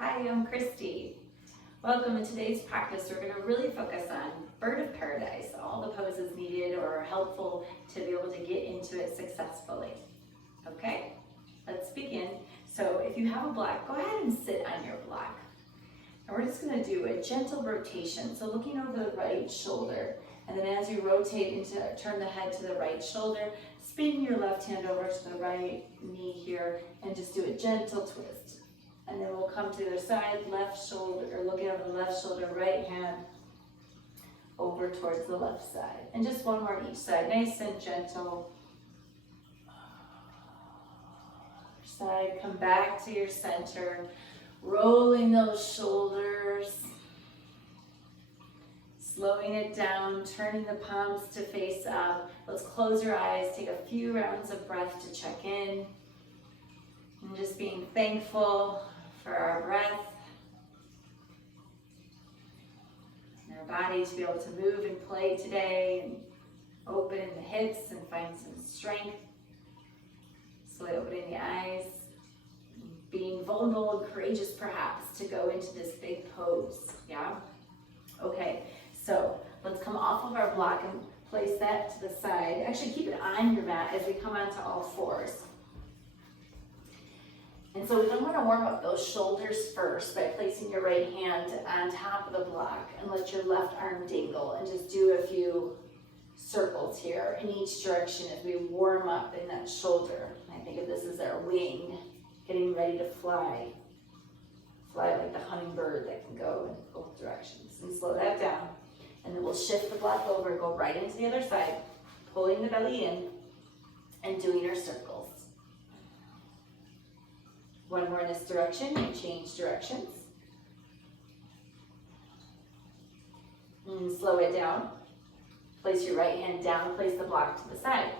Hi, I'm Christy. Welcome. In today's practice, we're going to really focus on bird of paradise, all the poses needed or helpful to be able to get into it successfully. Okay, let's begin. So if you have a block, go ahead and sit on your block. And we're just going to do a gentle rotation. So looking over the right shoulder, and then as you rotate turn the head to the right shoulder, spin your left hand over to the right knee here, and just do a gentle twist. And then we'll come to the other side, left shoulder, or looking over the left shoulder, right hand over towards the left side. And just one more on each side, nice and gentle. Other side, come back to your center, rolling those shoulders, slowing it down, turning the palms to face up. Let's close your eyes, take a few rounds of breath to check in. And just being thankful for our breath and our body to be able to move and play today, and open the hips and find some strength. Slowly opening the eyes, being vulnerable and courageous perhaps to go into this big pose, yeah? Okay, so let's come off of our block and place that to the side. Actually keep it on your mat as we come onto all fours. And so we're going to warm up those shoulders first by placing your right hand on top of the block and let your left arm dangle and just do a few circles here in each direction as we warm up in that shoulder. I think of this as our wing, getting ready to fly. Fly like the hummingbird that can go in both directions. And slow that down. And then we'll shift the block over, go right into the other side, pulling the belly in and doing our circles. One more in this direction, and change directions. And slow it down. Place your right hand down, place the block to the side.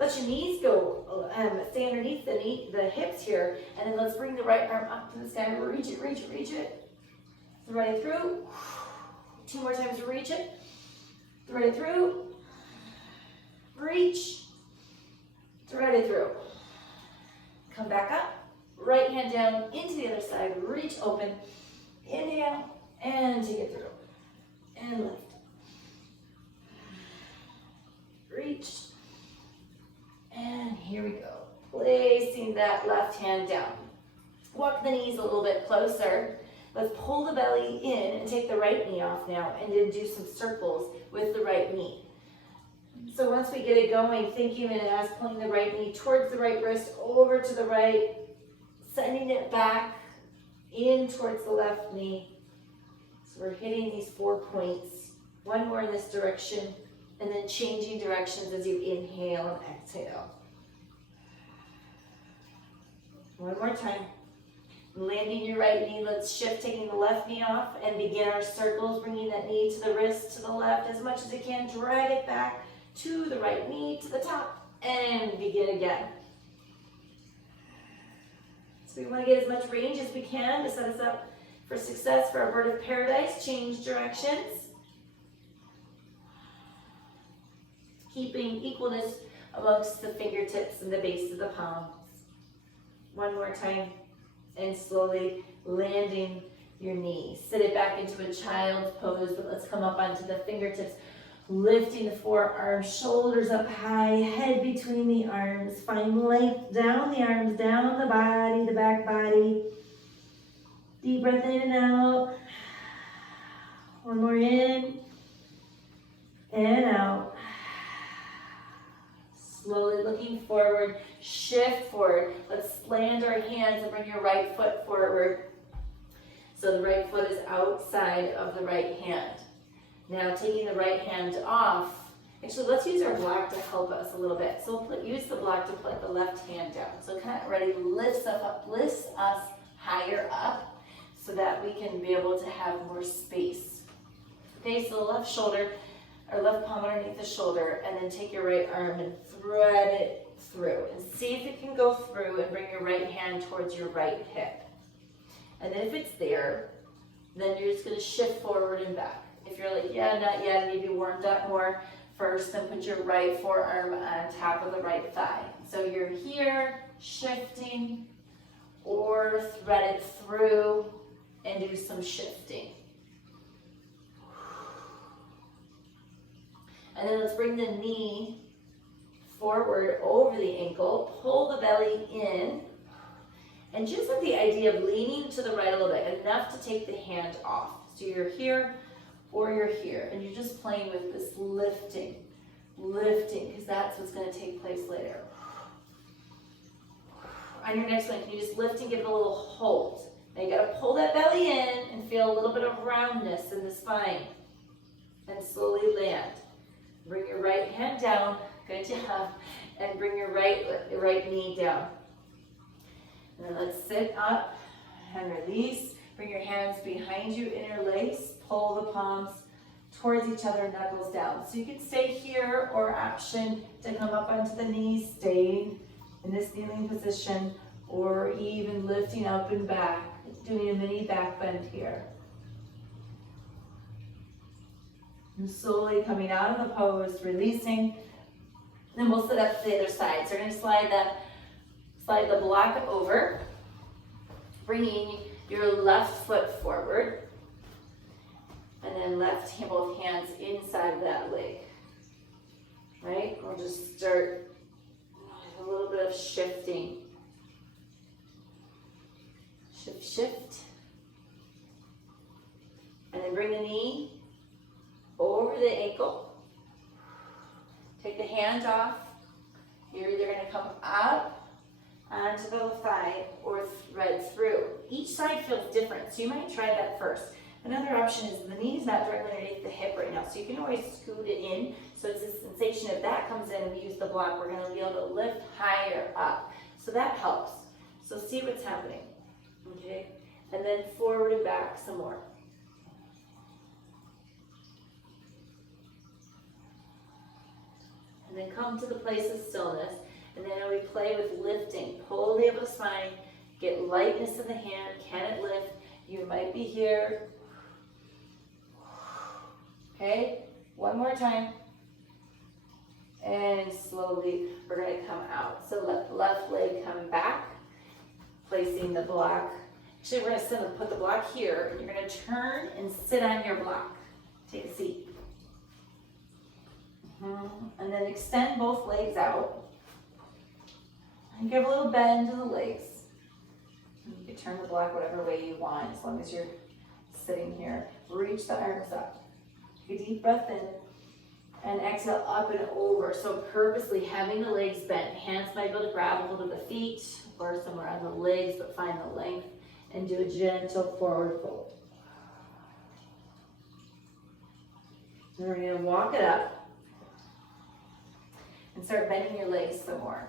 Let your knees go, stay underneath the hips here, and then let's bring the right arm up to the sky. Reach it, reach it, reach it. Thread it through. 2 more times, reach it. Thread it through. Reach. Thread it through. Come back up, right hand down into the other side, reach open, inhale, and take it through, and lift. Reach, and here we go. Placing that left hand down. Walk the knees a little bit closer. Let's pull the belly in and take the right knee off now, and then do some circles with the right knee. So once we get it going, thinking of it as pulling the right knee towards the right wrist, over to the right, sending it back in towards the left knee. So we're hitting these 4 points. One more in this direction, and then changing directions as you inhale and exhale. One more time. Landing your right knee, let's shift, taking the left knee off and begin our circles, bringing that knee to the wrist, to the left as much as you can. Drag it back to the right knee, to the top, and begin again. So we want to get as much range as we can to set us up for success for our bird of paradise. Change directions. Keeping equalness amongst the fingertips and the base of the palms. One more time. And slowly landing your knees. Sit it back into a child's pose, but let's come up onto the fingertips. Lifting the forearms, shoulders up high, head between the arms. Find length down the arms, down the body, the back body. Deep breath in and out. One more in and out. Slowly looking forward, shift forward. Let's land our hands and bring your right foot forward. So the right foot is outside of the right hand. Now taking the right hand off, actually let's use our block to help us a little bit. So we'll use the block to put the left hand down. So kind of ready, lifts us higher up so that we can be able to have more space. Okay, so the left shoulder, or left palm underneath the shoulder, and then take your right arm and thread it through. And see if it can go through and bring your right hand towards your right hip. And then if it's there, then you're just going to shift forward and back. If you're like, yeah, not yet, I need to be warmed up more first, then put your right forearm on top of the right thigh. So you're here, shifting, or thread it through and do some shifting. And then let's bring the knee forward over the ankle, pull the belly in, and just with the idea of leaning to the right a little bit, enough to take the hand off. So you're here or you're here, and you're just playing with this lifting, because that's what's going to take place later. On your next one, can you just lift and give it a little hold? Now you got to pull that belly in and feel a little bit of roundness in the spine, and slowly land. Bring your right hand down, good job, and bring your right knee down. And then let's sit up and release. Bring your hands behind you, interlace, pull the palms towards each other, knuckles down. So you can stay here, or option to come up onto the knees, staying in this kneeling position, or even lifting up and back, doing a mini back bend here. And slowly coming out of the pose, releasing. Then we'll sit up to the other side. So we're going to slide the block over, bringing your left foot forward, and then both hands inside of that leg. Right? We'll just start a little bit of shifting. Shift, shift. And then bring the knee over the ankle. Take the hand off. You're either going to come up onto the thigh or thread through. Each side feels different, so you might try that first. Another option is the knee's not directly underneath the hip right now, so you can always scoot it in. So it's this sensation if that comes in and we use the block, we're going to be able to lift higher up. So that helps. So see what's happening. Okay? And then forward and back some more. And then come to the place of stillness. And then we play with lifting. Pull the hip of the spine. Get lightness in the hand. Can it lift? You might be here. Okay? One more time. And slowly we're going to come out. So let the left leg come back. Placing the block. Actually, we're going to put the block here. And you're going to turn and sit on your block. Take a seat. And then extend both legs out. And give a little bend to the legs. You can turn the block whatever way you want, as long as you're sitting here. Reach the arms up. Take a deep breath in. And exhale up and over. So purposely having the legs bent. Hands might be able to grab a hold of the feet or somewhere on the legs, but find the length. And do a gentle forward fold. And we're going to walk it up. And start bending your legs some more.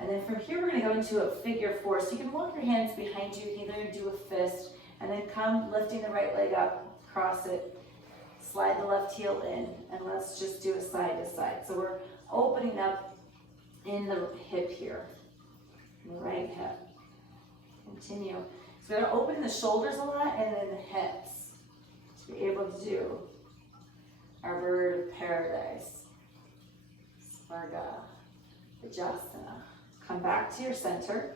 And then from here, we're going to go into a figure four. So you can walk your hands behind you, either do a fist, and then come lifting the right leg up, cross it, slide the left heel in, and let's just do a side to side. So we're opening up in the hip here, the right hip. Continue. So we're going to open the shoulders a lot and then the hips to be able to do our bird of paradise. Svarga Dvijasana. Come back to your center.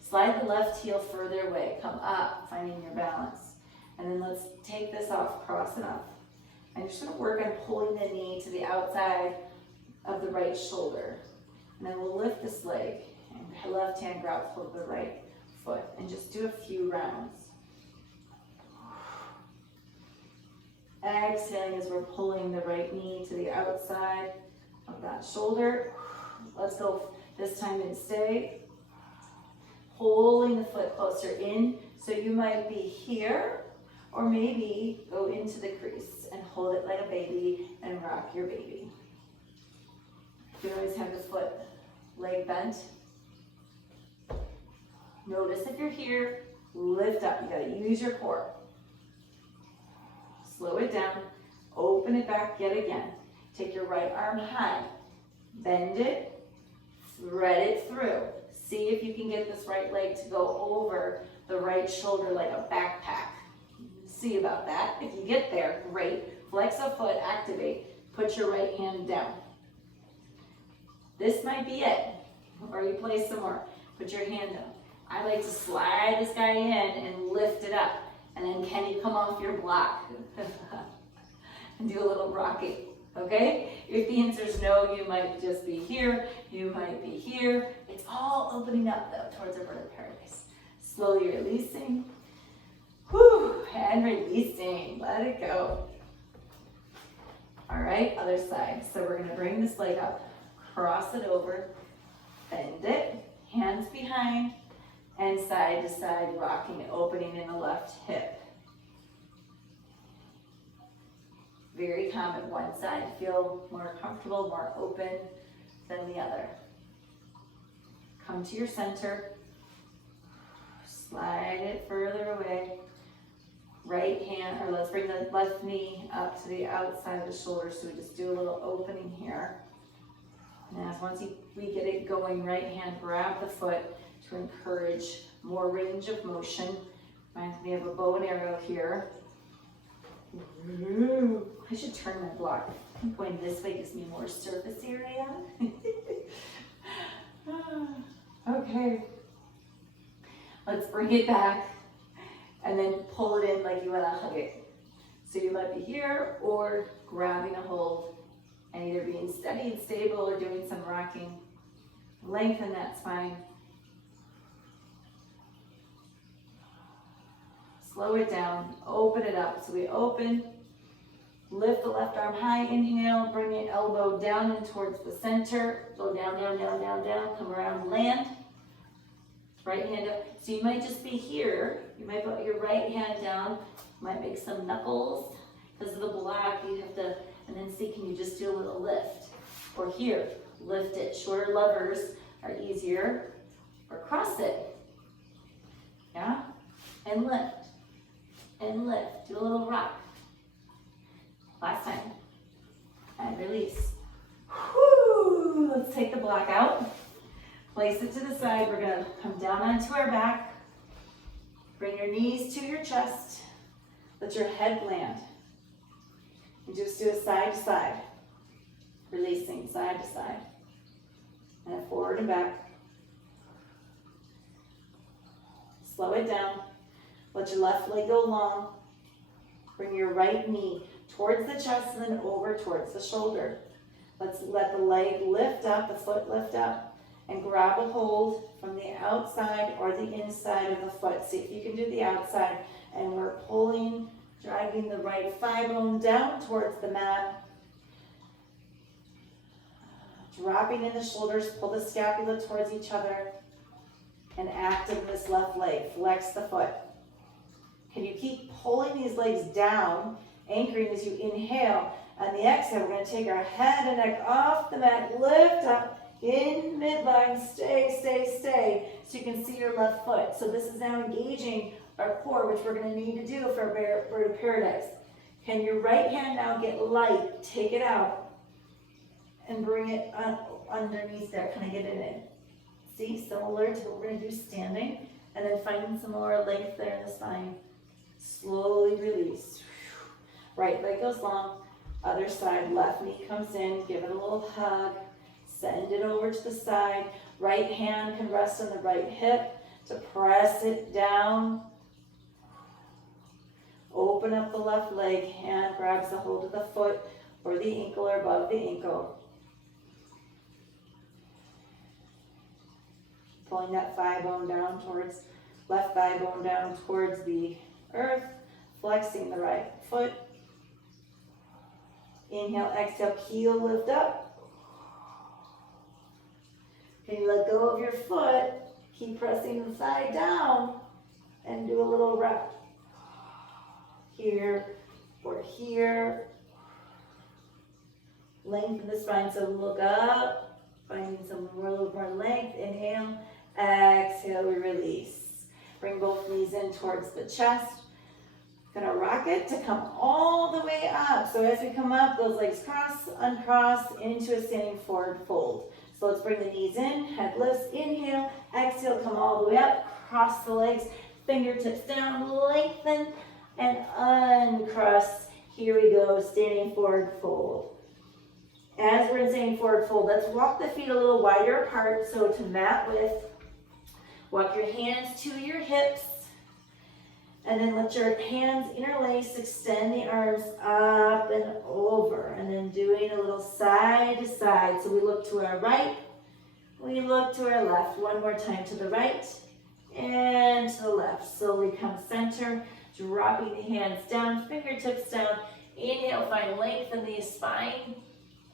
Slide the left heel further away. Come up, finding your balance. And then let's take this off, cross it up. And you're just going to work on pulling the knee to the outside of the right shoulder. And then we'll lift this leg. And left hand grabs hold of the right foot. And just do a few rounds. Exhaling as we're pulling the right knee to the outside of that shoulder. Let's go this time and stay. Pulling the foot closer in. So you might be here, or maybe go into the crease and hold it like a baby and rock your baby. You can always have the foot leg bent. Notice if you're here, lift up. You gotta use your core. Slow it down, open it back yet again. Take your right arm high, bend it, thread it through. See if you can get this right leg to go over the right shoulder like a backpack. See about that. If you get there, great. Flex a foot, activate. Put your right hand down. This might be it. Or you play some more. Put your hand down. I like to slide this guy in and lift it up. And then can you come off your block and do a little rocking, okay? If the answer is no, you might just be here, you might be here. It's all opening up though towards our bird of paradise. Slowly releasing, whew, and releasing, let it go. All right, other side. So we're gonna bring this leg up, cross it over, bend it, hands behind, and side to side rocking, opening in the left hip. Very common, one side feel more comfortable, more open than the other. Come to your center, slide it further away. Right hand, or let's bring the left knee up to the outside of the shoulder, so we just do a little opening here. And as once we get it going, right hand, grab the foot to encourage more range of motion. Reminds me of a bow and arrow here. I should turn my block. I think going this way gives me more surface area. Okay. Let's bring it back and then pull it in like you want to hug it. So you might be here or grabbing a hold and either being steady and stable or doing some rocking. Lengthen that spine. Slow it down, open it up. So we open, lift the left arm high, inhale, bring your elbow down and towards the center. Go down, down, down, down, down, come around, land. Right hand up. So you might just be here. You might put your right hand down, might make some knuckles. Because of the block, you have to, and then see, can you just do a little lift? Or here, lift it. Shorter levers are easier. Or cross it. Yeah? And lift. And lift. Do a little rock. Last time. And release. Whoo! Let's take the block out. Place it to the side. We're going to come down onto our back. Bring your knees to your chest. Let your head land. And just do a side to side. Releasing side to side. And forward and back. Slow it down. Let your left leg go long. Bring your right knee towards the chest and then over towards the shoulder. Let's let the leg lift up, the foot lift up, and grab a hold from the outside or the inside of the foot. See if you can do the outside. And we're pulling, dragging the right thigh bone down towards the mat. Dropping in the shoulders, pull the scapula towards each other. And active this left leg, flex the foot. Can you keep pulling these legs down, anchoring as you inhale? On the exhale, we're going to take our head and neck off the mat, lift up, in midline, stay, stay, stay, so you can see your left foot. So this is now engaging our core, which we're going to need to do for a bird of paradise. Can your right hand now get light, take it out, and bring it underneath there. Can I get it in? See, similar to what we're going to do standing, and then finding some more length there in the spine. Slowly release. Right leg goes long, other side, left knee comes in, give it a little hug, send it over to the side. Right hand can rest on the right hip to press it down. Open up the left leg, hand grabs the hold of the foot or the ankle or above the ankle. Pulling that thigh bone down towards, left thigh bone down towards the earth, flexing the right foot. Inhale, exhale, heel lift up. Can you let go of your foot? Keep pressing the thigh down and do a little wrap. Here or here. Lengthen the spine, so look up, finding some more, a little more length. Inhale, exhale, we release. Bring both knees in towards the chest. Gonna rock it to come all the way up. So as we come up, those legs cross, uncross into a standing forward fold. So let's bring the knees in, head lifts, inhale, exhale, come all the way up, cross the legs, fingertips down, lengthen, and uncross. Here we go, standing forward fold. As we're in standing forward fold, let's walk the feet a little wider apart, so to mat width. Walk your hands to your hips. And then let your hands interlace, extend the arms up and over. And then doing a little side to side. So we look to our right, we look to our left. One more time to the right and to the left. Slowly come center, dropping the hands down, fingertips down. Inhale, find length in the spine.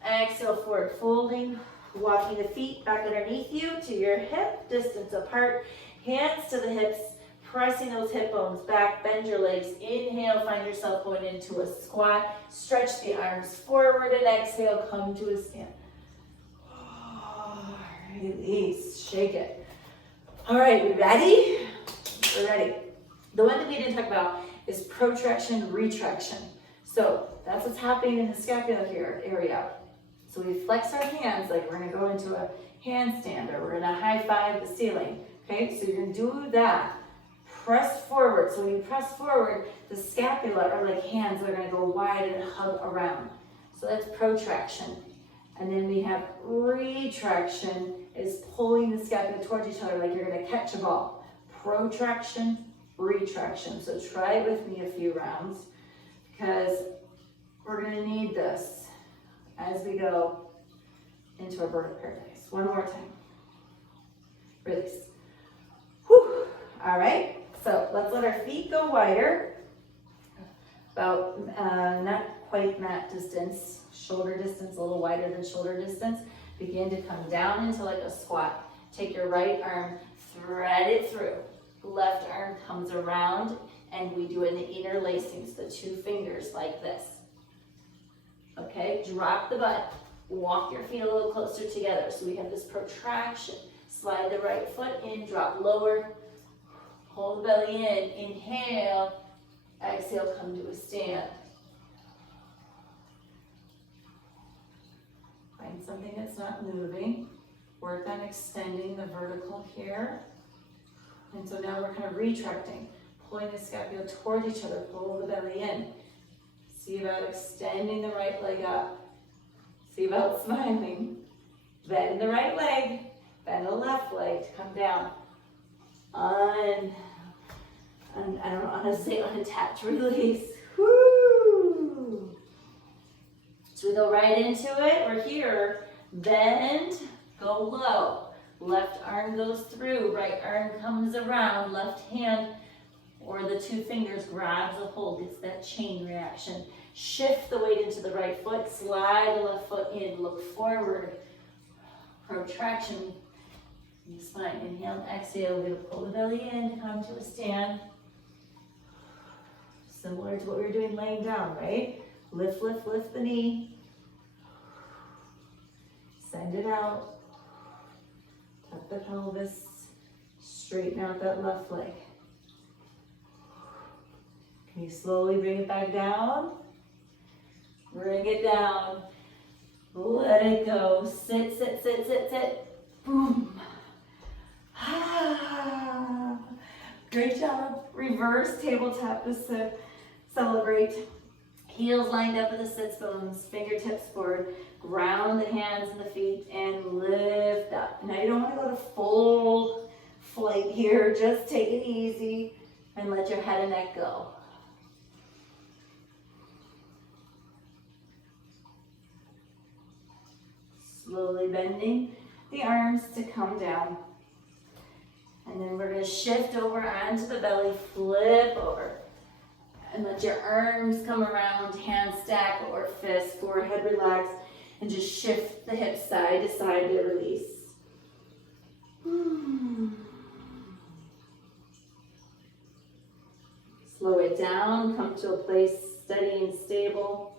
Exhale, forward folding. Walking the feet back underneath you to your hip distance apart. Hands to the hips. Pressing those hip bones back, bend your legs. Inhale, find yourself going into a squat. Stretch the arms forward and exhale, come to a stand. Release, shake it. All right, we ready? We're ready. The one that we didn't talk about is protraction, retraction. So that's what's happening in the scapula here area. So we flex our hands like we're gonna go into a handstand or we're gonna high five the ceiling. Okay, so you're gonna do that. Press forward. So when you press forward, the scapula are like hands that are going to go wide and hug around. So that's protraction. And then we have retraction, is pulling the scapula towards each other like you're going to catch a ball. Protraction, retraction. So try it with me a few rounds because we're going to need this as we go into our bird of paradise. One more time. Release. Whew. All right. So let's let our feet go wider, about not quite mat distance, shoulder distance, a little wider than shoulder distance. Begin to come down into like a squat. Take your right arm, thread it through. Left arm comes around and we do an interlacing, so the two fingers like this. Okay, drop the butt, walk your feet a little closer together. So we have this protraction. Slide the right foot in, drop lower. Hold the belly in, inhale, exhale, come to a stand. Find something that's not moving. Work on extending the vertical here. And so now we're kind of retracting, pulling the scapula toward each other, pull the belly in. See about extending the right leg up. See about smiling. Bend the right leg, bend the left leg to come down. I don't know how to say unattach, release. Woo! So we go right into it. We're here. Bend, go low. Left arm goes through, right arm comes around, left hand or the two fingers grabs a hold. It's that chain reaction. Shift the weight into the right foot, slide the left foot in, look forward. Protraction. In the spine. Inhale and exhale. We're going to pull the belly in to come to a stand. Similar to what we were doing laying down, right? Lift, lift, lift the knee. Send it out. Tuck the pelvis. Straighten out that left leg. Can you slowly bring it back down? Bring it down. Let it go. Sit, sit, sit, sit, sit. Boom. Great job. Reverse tabletop to celebrate. Heels lined up with the sits bones, fingertips forward. Ground the hands and the feet and lift up. Now you don't want to go to full flight here. Just take it easy and let your head and neck go. Slowly bending the arms to come down. And then we're going to shift over onto the belly, flip over. And let your arms come around, hands stack or fist, forehead relax. And just shift the hips side to side to release. Slow it down, come to a place steady and stable.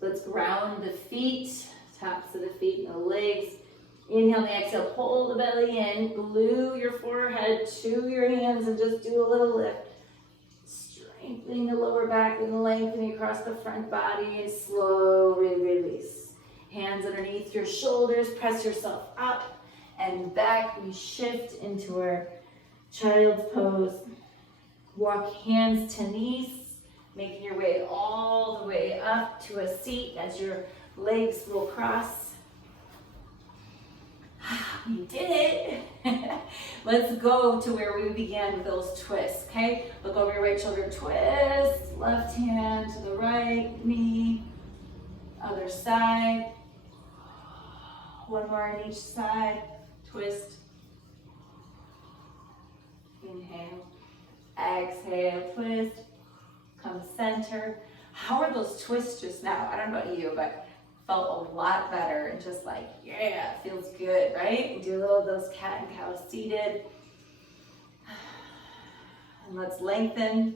Let's ground the feet, tops of the feet and the legs. Inhale and exhale, pull the belly in, glue your forehead to your hands and just do a little lift. Strengthening the lower back and lengthening across the front body and slowly release. Hands underneath your shoulders, press yourself up and back. We shift into our child's pose. Walk hands to knees, making your way all the way up to a seat as your legs will cross. You did it. Let's go to where we began with those twists, okay? Look over your right shoulder, twist, left hand to the right knee, other side. One more on each side, twist. Inhale, exhale, twist, come center. How are those twists just now? I don't know about you, but felt a lot better and just like, yeah, it feels good, right? And do a little of those cat and cow seated. And let's lengthen,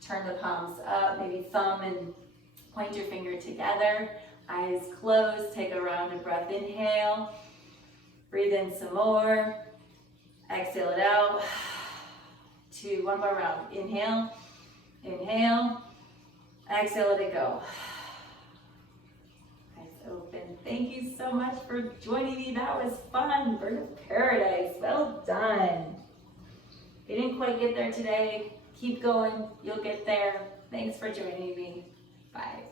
turn the palms up, maybe thumb and point your finger together. Eyes closed, take a round of breath, inhale. Breathe in some more. Exhale it out. Two, one more round. Inhale, inhale. Exhale, let it go. Open. Thank you so much for joining me. That was fun. Bird of paradise. Well done. If you didn't quite get there today, keep going. You'll get there. Thanks for joining me. Bye.